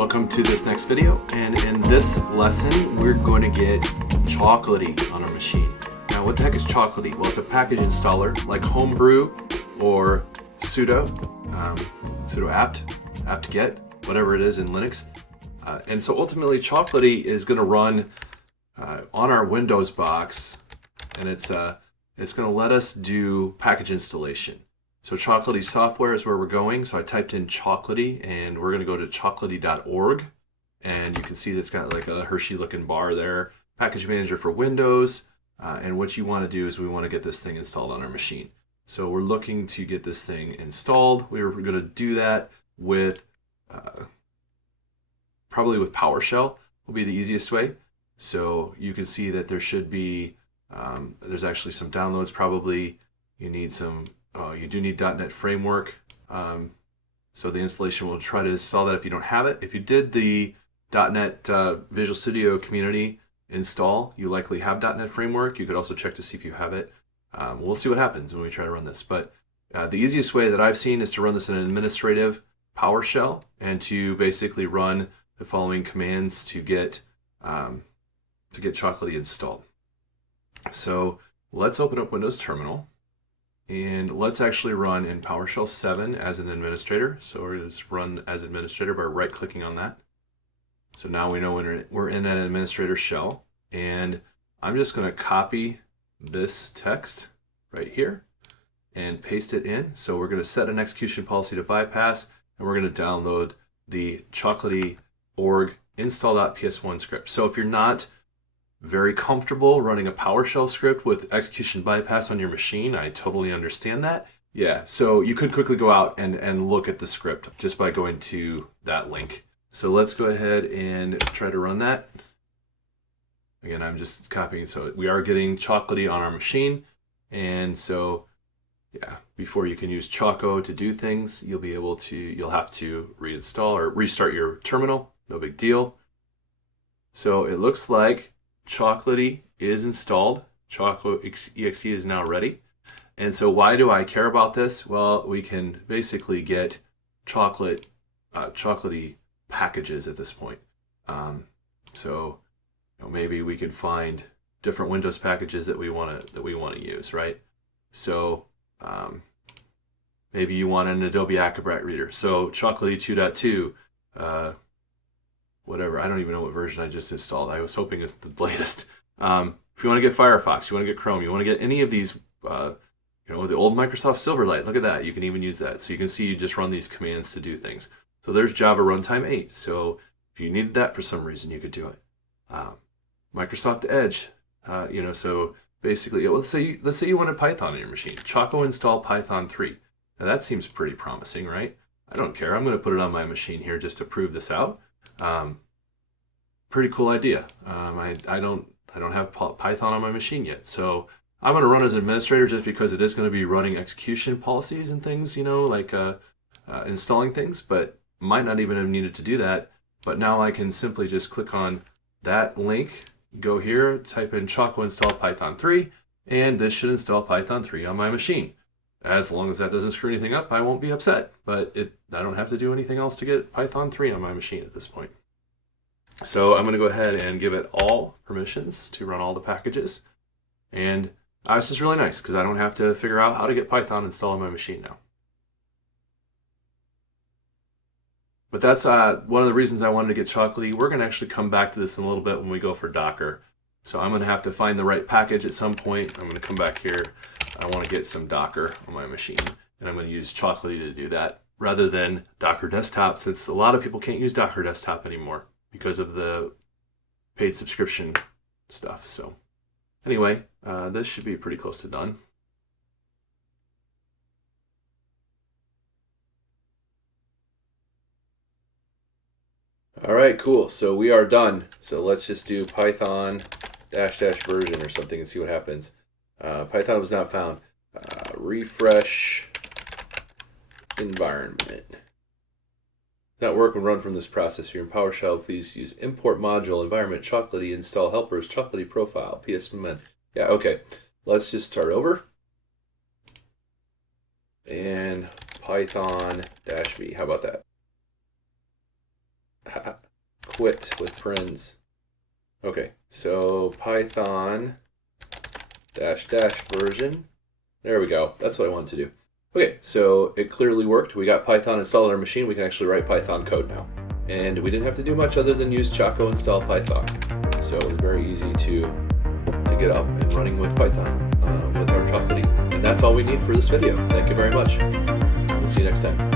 welcome to this next video. And in this lesson, we're going to get Chocolatey on our machine. Now, what the heck is Chocolatey? Well, it's a package installer like Homebrew or sudo apt-get, whatever it is in Linux. And so ultimately, Chocolatey is going to run on our Windows box, and it's going to let us do package installation. So Chocolatey software is where we're going. So I typed in Chocolatey, and we're going to go to chocolatey.org. And you can see that's got like a Hershey looking bar there. Package manager for Windows. And what you want to do is we want to get this thing installed on our machine. So we're looking to get this thing installed. We're going to do that with probably with PowerShell will be the easiest way. So you can see that there should be, there's actually some downloads probably. You need some, you do need .NET Framework. So the installation will try to install that if you don't have it. If you did the .NET Visual Studio community install, you likely have .NET Framework. You could also check to see if you have it. We'll see what happens when we try to run this. But the easiest way that I've seen is to run this in an administrative PowerShell and to basically run the following commands to get Chocolatey installed. So let's open up Windows Terminal. And let's actually run in PowerShell 7 as an administrator. So we're going to just run as administrator by right-clicking on that. So now we know we're in an administrator shell. And I'm just going to copy this text right here and paste it in. So we're going to set an execution policy to bypass, and we're going to download the Chocolatey org install.ps1 script. So if you're not very comfortable running a PowerShell script with execution bypass on your machine, I totally understand that. Yeah, so you could quickly go out and look at the script just by going to that link. So let's go ahead and try to run that. Again, I'm just copying, so we are getting Chocolatey on our machine. And so, yeah, before you can use Choco to do things, you'll have to reinstall or restart your terminal, no big deal. So it looks like Chocolatey is installed. Choco.exe is now ready. And so why do I care about this? Well, we can basically get Chocolatey packages at this point. So maybe we can find different Windows packages that we want to use, right? So maybe you want an Adobe Acrobat reader. So Chocolatey 2.2. Whatever, I don't even know what version I just installed. I was hoping it's the latest. If you want to get Firefox, you want to get Chrome, you want to get any of these, the old Microsoft Silverlight, look at that. You can even use that. So you can see you just run these commands to do things. So there's Java Runtime 8. So if you needed that for some reason, you could do it. Microsoft Edge, so basically, let's say you wanted Python on your machine. Choco install Python 3. Now that seems pretty promising, right? I don't care. I'm going to put it on my machine here just to prove this out. Pretty cool idea. I don't have Python on my machine yet, so I'm going to run as an administrator just because it is going to be running execution policies and things, like installing things, but might not even have needed to do that. But now I can simply just click on that link, go here, type in Choco install Python 3, and this should install Python 3 on my machine. As long as that doesn't screw anything up, I won't be upset. But I don't have to do anything else to get Python 3 on my machine at this point. So I'm going to go ahead and give it all permissions to run all the packages. And this is really nice because I don't have to figure out how to get Python installed on my machine now. But that's one of the reasons I wanted to get Chocolatey. We're going to actually come back to this in a little bit when we go for Docker. So I'm going to have to find the right package at some point. I'm going to come back here. I want to get some Docker on my machine, and I'm going to use Chocolatey to do that rather than Docker Desktop, since a lot of people can't use Docker Desktop anymore because of the paid subscription stuff. So anyway, this should be pretty close to done. All right, cool. So we are done. So let's just do Python -- version or something and see what happens. Python was not found. Refresh environment. Does not work when run from this process. If you're in PowerShell, please use import module environment Chocolatey install helpers Chocolatey profile psmin. Yeah, okay. Let's just start over. And Python -v. How about that? quit with parens. Okay, so Python -- version. There we go. That's what I wanted to do. Okay, so it clearly worked. We got Python installed on our machine. We can actually write Python code now. And we didn't have to do much other than use Choco install Python. So it was very easy to get up and running with Python with our Chocolatey. And that's all we need for this video. Thank you very much. We'll see you next time.